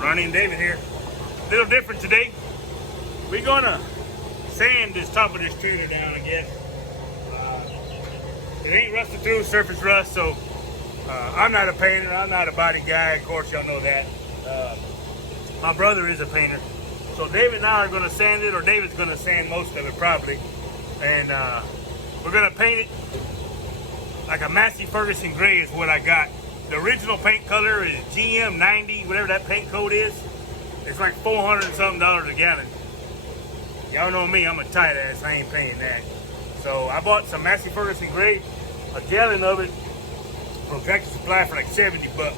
Ronnie and David here. A little different today. We're gonna sand this top of this trailer down again. It ain't rusted through, surface rust, so I'm not a painter, I'm not a body guy, of course y'all know that. My brother is a painter. So David and I are gonna sand it, or David's gonna sand most of it probably. And we're gonna paint it like a Massey Ferguson gray is what I got. The original paint color is GM90, whatever that paint code is. It's like $400 and something a gallon. Y'all know me, I'm a tight ass, I ain't paying that. So I bought some Massey Ferguson gray, a gallon of it from Tractor Supply for like 70 bucks.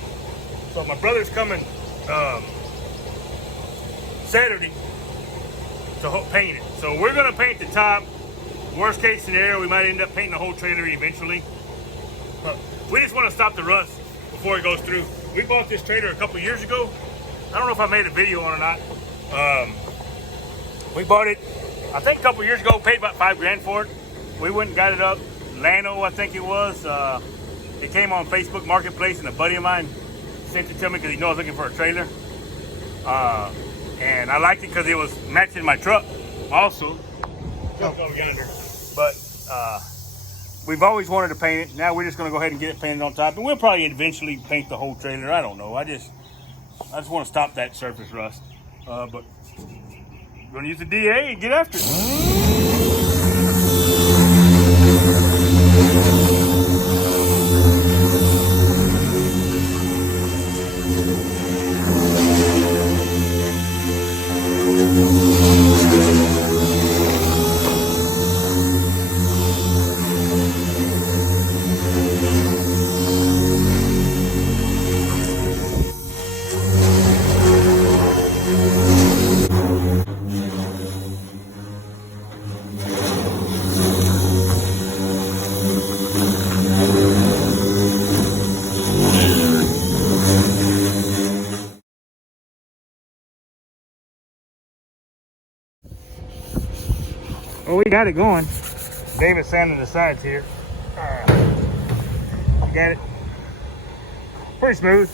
So my brother's coming Saturday to paint it. So we're gonna paint the top. Worst case scenario, we might end up painting the whole trailer eventually. But we just want to stop the rust before it goes through. We bought this trailer a couple years ago. I don't know if I made a video on it or not. We bought it, I think a couple years ago, paid about $5 grand for it. We went and got it up. Lano, I think it was. It came on Facebook Marketplace, and a buddy of mine sent it to me because he knew I was looking for a trailer. And I liked it because it was matching my truck also. But we've always wanted to paint it. Now we're just going to go ahead and get it painted on top. And we'll probably eventually paint the whole trailer. I don't know. I just want to stop that surface rust. But we're going to use the DA and get after it. Well, we got it going. David's sanding the sides here. Got it. Pretty smooth.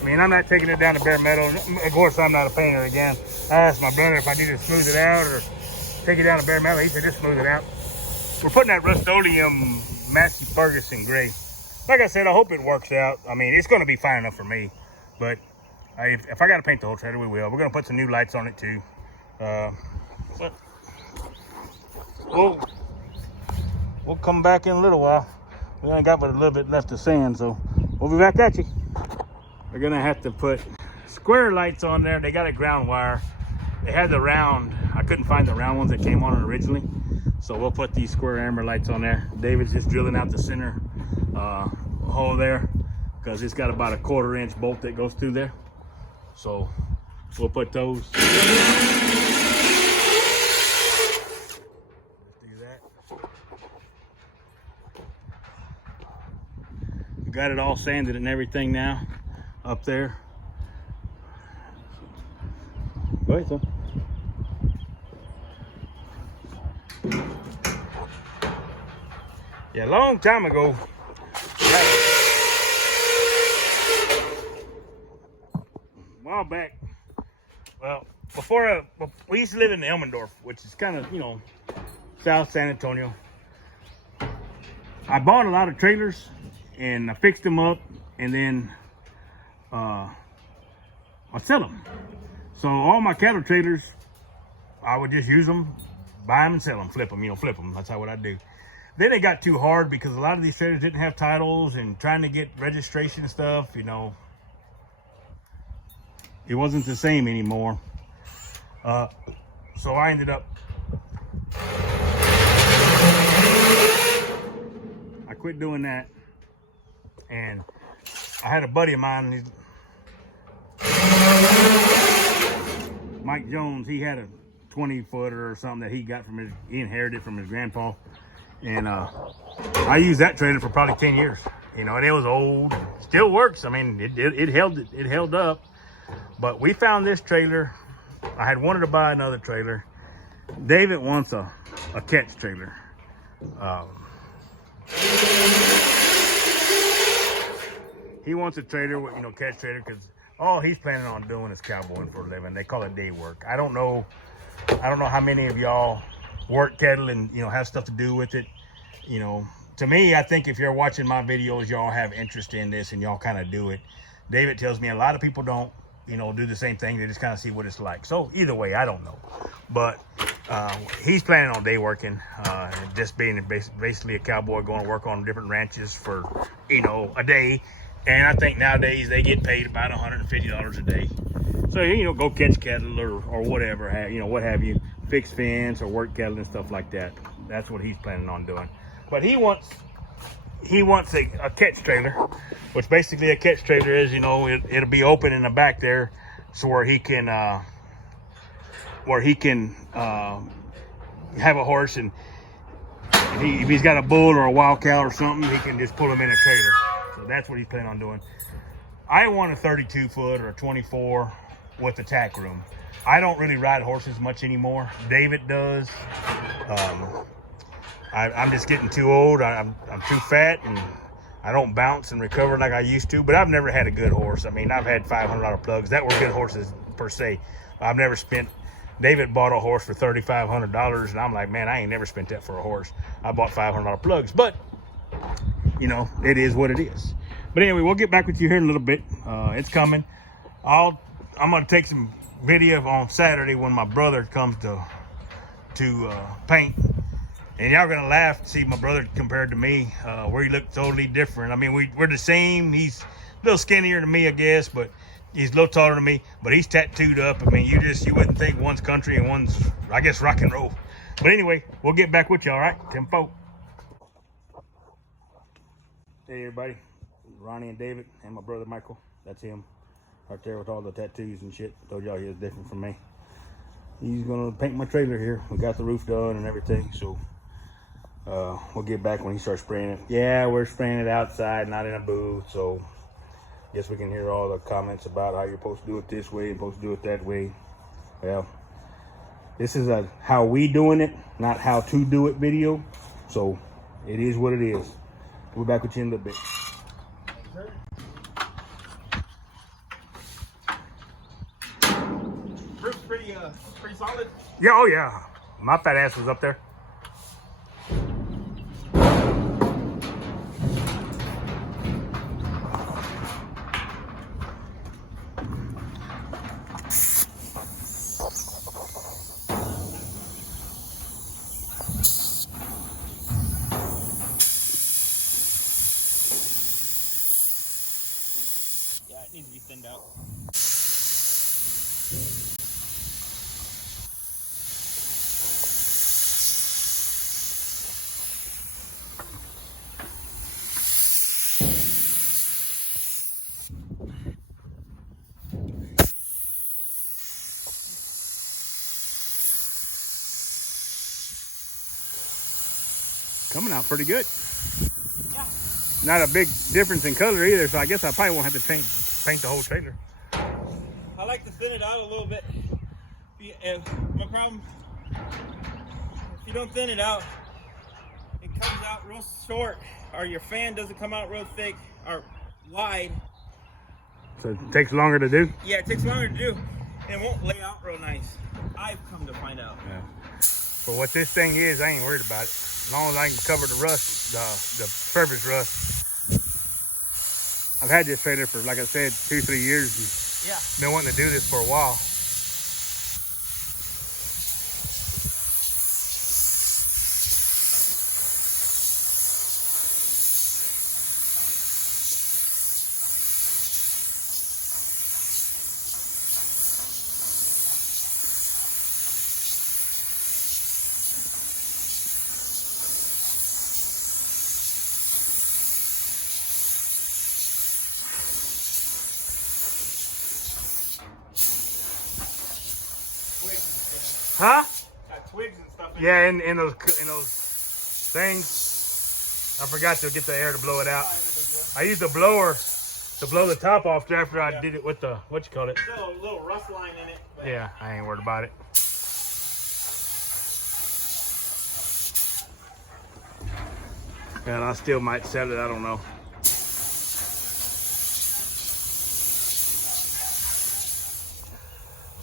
I mean, I'm not taking it down to bare metal. Of course, I'm not a painter again. I asked my brother if I need to smooth it out or take it down to bare metal. He said just smooth it out. We're putting that Rust-Oleum Massey Ferguson gray. Like I said, I hope it works out. I mean, it's going to be fine enough for me. But if I got to paint the whole trailer, we will. We're going to put some new lights on it too. We'll come back in a little while. We only got but a little bit left of sand, so we'll be back at you. We're gonna have to put square lights on there. They got a ground wire. They had the round. I couldn't find the round ones that came on it originally, so we'll put these square amber lights on there. David's just drilling out the center hole there because it's got about a 1/4 inch bolt that goes through there. So we'll put those. Got it all sanded and everything now up there. Go ahead, son. Yeah, a long time ago, a while back, well, before we used to live in Elmendorf, which is kind of, you know, South San Antonio. I bought a lot of trailers and I fixed them up, and then I sell them. So all my cattle trailers, I would just use them, buy them and sell them, flip them, you know, flip them. That's what I do. Then it got too hard because a lot of these trailers didn't have titles, and trying to get registration stuff, you know, it wasn't the same anymore. So I ended up, I quit doing that. And I had a buddy of mine, Mike Jones. He had a 20-footer or something that he got from he inherited from his grandpa. And I used that trailer for probably 10 years. You know, and it was old, still works. I mean, it held up. But we found this trailer. I had wanted to buy another trailer. David wants a catch trailer. He wants a trailer with, you know, catch trailer, because all he's planning on doing is cowboying for a living. They call it day work. I don't know how many of y'all work cattle and have stuff to do with it. To me, I think if you're watching my videos, y'all have interest in this and y'all kind of do it. David tells me a lot of people don't, do the same thing. They just kind of see what it's like. So either way, I don't know. But he's planning on day working, just being basically a cowboy going to work on different ranches for, a day. And I think nowadays they get paid about $150 a day. So, go catch cattle or whatever, what have you, fix fence or work cattle and stuff like that. That's what he's planning on doing. But he wants a catch trailer, which basically a catch trailer is, it'll be open in the back there, so where he can have a horse, and if he's got a bull or a wild cow or something, he can just pull him in a trailer. So that's what he's planning on doing. I want a 32 foot or a 24 with a tack room. I don't really ride horses much anymore. David does. I'm just getting too old. I'm too fat, and I don't bounce and recover like I used to. But I've never had a good horse. I mean, I've had $500 plugs. That were good horses per se. I've never spent. David bought a horse for $3,500, and I'm like, man, I ain't never spent that for a horse. I bought $500 plugs, but it is what it is. But anyway, we'll get back with you here in a little bit. It's coming. I'm gonna take some video on Saturday when my brother comes to paint. And y'all gonna laugh to see my brother compared to me, where he looked totally different. I mean, we're the same. He's a little skinnier than me, I guess, but he's a little taller than me. But he's tattooed up. I mean, you wouldn't think one's country and one's, I guess, rock and roll. But anyway, we'll get back with you, all right? Tempo. Hey, everybody. Ronnie and David and my brother Michael. That's him right there with all the tattoos and shit. I told y'all he was different from me. He's gonna paint my trailer here. We got the roof done and everything, so we'll get back when he starts spraying it. Yeah, we're spraying it outside, not in a booth, so guess we can hear all the comments about how you're supposed to do it this way, supposed to do it that way. Well, this is a how we doing it, not how to do it video, so it is what it is. We'll be back with you in a little bit. Roof's pretty solid. Yeah, oh yeah. My fat ass was up there. Yeah, it needs to be thinned out. Coming out pretty good. Yeah. Not a big difference in color either, so I guess I probably won't have to paint the whole trailer. I like to thin it out a little bit. My problem, if you don't thin it out, it comes out real short, or your fan doesn't come out real thick or wide. So it takes longer to do? Yeah, it takes longer to do, and it won't lay out real nice. I've come to find out. Yeah. But what this thing is, I ain't worried about it. As long as I can cover the rust, the surface rust. I've had this trailer for, like I said, 2-3 years. Yeah. Been wanting to do this for a while. Huh? Got twigs and stuff. Yeah, in those things. I forgot to get the air to blow it out. I used a blower to blow the top off after I did it with the, what you call it? Still a little rust line in it. But Yeah, I ain't worried about it. And I still might sell it, I don't know.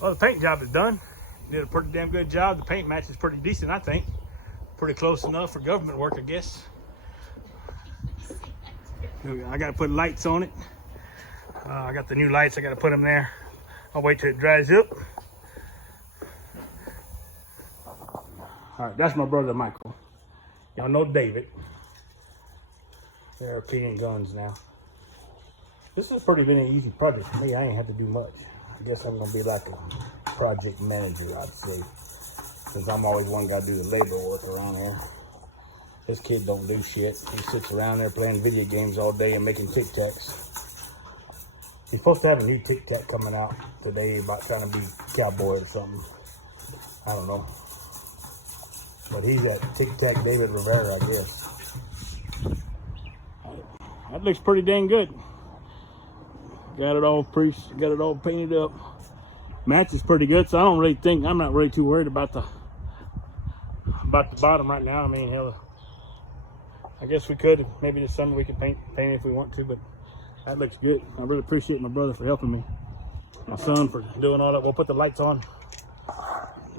Well, the paint job is done. Did a pretty damn good job. The paint match is pretty decent, I think. Pretty close enough for government work, I guess. I got to put lights on it. I got the new lights. I got to put them there. I'll wait till it dries up. All right, that's my brother Michael. Y'all know David. They're P and guns now. This has pretty been an easy project for me. I ain't had to do much. I guess I'm gonna be like a project manager, I'd say, since I'm always one guy do the labor work around here. This kid don't do shit. He sits around there playing video games all day and making Tic Tacs. He's supposed to have a new Tic Tac coming out today about trying to be cowboy or something. I don't know. But he's at Tic Tac David Rivera, I guess. That looks pretty dang good. Got it all painted up. Match is pretty good, so I don't really think, I'm not really too worried about the bottom right now. I mean, hell, I guess we could, maybe this summer we could paint it if we want to, but that looks good. I really appreciate my brother for helping me. My son for doing all that. We'll put the lights on.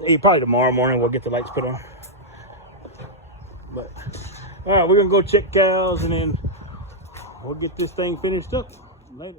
Hey, probably tomorrow morning we'll get the lights put on. But, all right, we're gonna go check cows and then we'll get this thing finished up later.